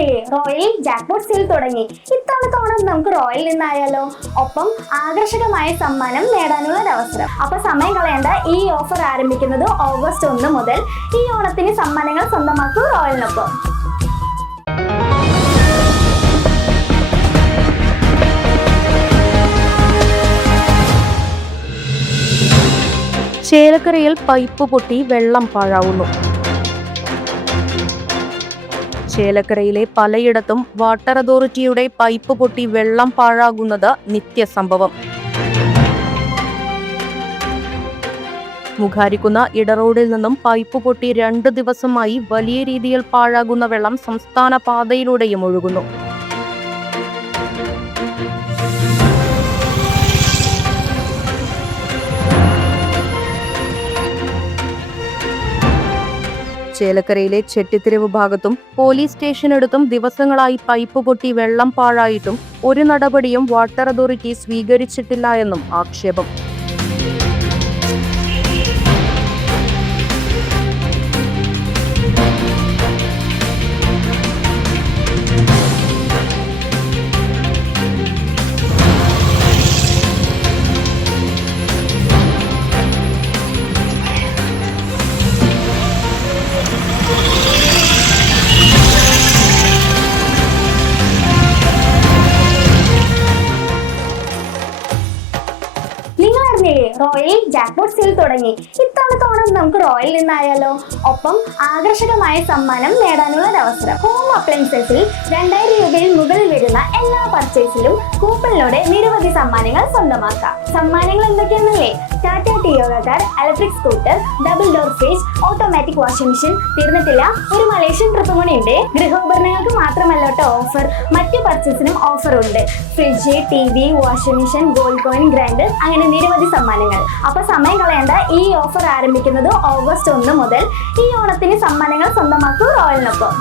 അറിഞ്ഞില്ലേ, royal jackpot sale തുടങ്ങി. ഇത്തവണത്തെ ഓണം നമുക്ക് റോയൽ നിന്നായാലോ? ഒപ്പം ആകർഷകമായ സമ്മാനം നേടാനുള്ള ഒരു അവസരം. അപ്പൊ സമയം കളയേണ്ട, ഈ ഓഫർ ആരംഭിക്കുന്നത് ഓഗസ്റ്റ് 1 മുതൽ. ഈ ഓണത്തിന് സമ്മാനങ്ങൾ സ്വന്തമാക്കൂ റോയലിനൊപ്പം. ചേലക്കരയിൽ പൈപ്പ് പൊട്ടി വെള്ളം പാഴാവുന്നു. ചേലക്കരയിലെ പലയിടത്തും വാട്ടർ അതോറിറ്റിയുടെ പൈപ്പ് പൊട്ടി വെള്ളം പാഴാകുന്നത് നിത്യസംഭവം. മുഖാരിക്കുന്ന ഇടറോഡിൽ നിന്നും പൈപ്പ് പൊട്ടി 2 ദിവസമായി വലിയ രീതിയിൽ പാഴാകുന്ന വെള്ളം സംസ്ഥാന പാതയിലൂടെയും ഒഴുകുന്നു. ചേലക്കരയിലെ ചെട്ടിത്തെരുവ് ഭാഗത്തും പോലീസ് സ്റ്റേഷനടുത്തും ദിവസങ്ങളായി പൈപ്പ് പൊട്ടി വെള്ളം പാഴായിട്ടും ഒരു നടപടിയും വാട്ടർ അതോറിറ്റി സ്വീകരിച്ചിട്ടില്ല എന്നും ആക്ഷേപം. റോയൽ ജാക്ക്പോട്ട് സെയിൽ തുടങ്ങി. ഇത്തവണത്തെ ഓണം നമുക്ക് റോയൽ നിന്നായാലോ? ഒപ്പം ആകർഷകമായ സമ്മാനം നേടാനുള്ള ഒരു അവസരം. ഹോം അപ്ലയൻസസിൽ 2000 രൂപയിൽ മുകളിൽ വരുന്ന എല്ലാ പർച്ചേസിലും കൂപ്പണിലൂടെ നിരവധി സമ്മാനങ്ങൾ സ്വന്തമാക്കാം. സമ്മാനങ്ങൾ എന്തൊക്കെയാണെന്നല്ലേ? Tata Tiago car, electric scooter, double door fridge, automatic washing machine. തീർന്നിട്ടില്ല, ഒരു മലേഷ്യൻ ട്രിപ്പ് കൂടി ഉണ്ട്. ഗൃഹോപകരണങ്ങൾക്ക് മാത്രമല്ല കേട്ടോ ഓഫർ, മറ്റു പർച്ചേസിനും ഓഫർ ഉണ്ട്. Fridge, TV, washing machine, gold coin, grinder, അങ്ങനെ നിരവധി സമ്മാനങ്ങൾ. അപ്പൊ സമയം കളയേണ്ട, ഈ ഓഫർ ആരംഭിക്കുന്നത് ഓഗസ്റ്റ് 1 മുതൽ. ഈ ഓണത്തിന് സമ്മാനങ്ങൾ സ്വന്തമാക്കൂ റോയലിനൊപ്പം.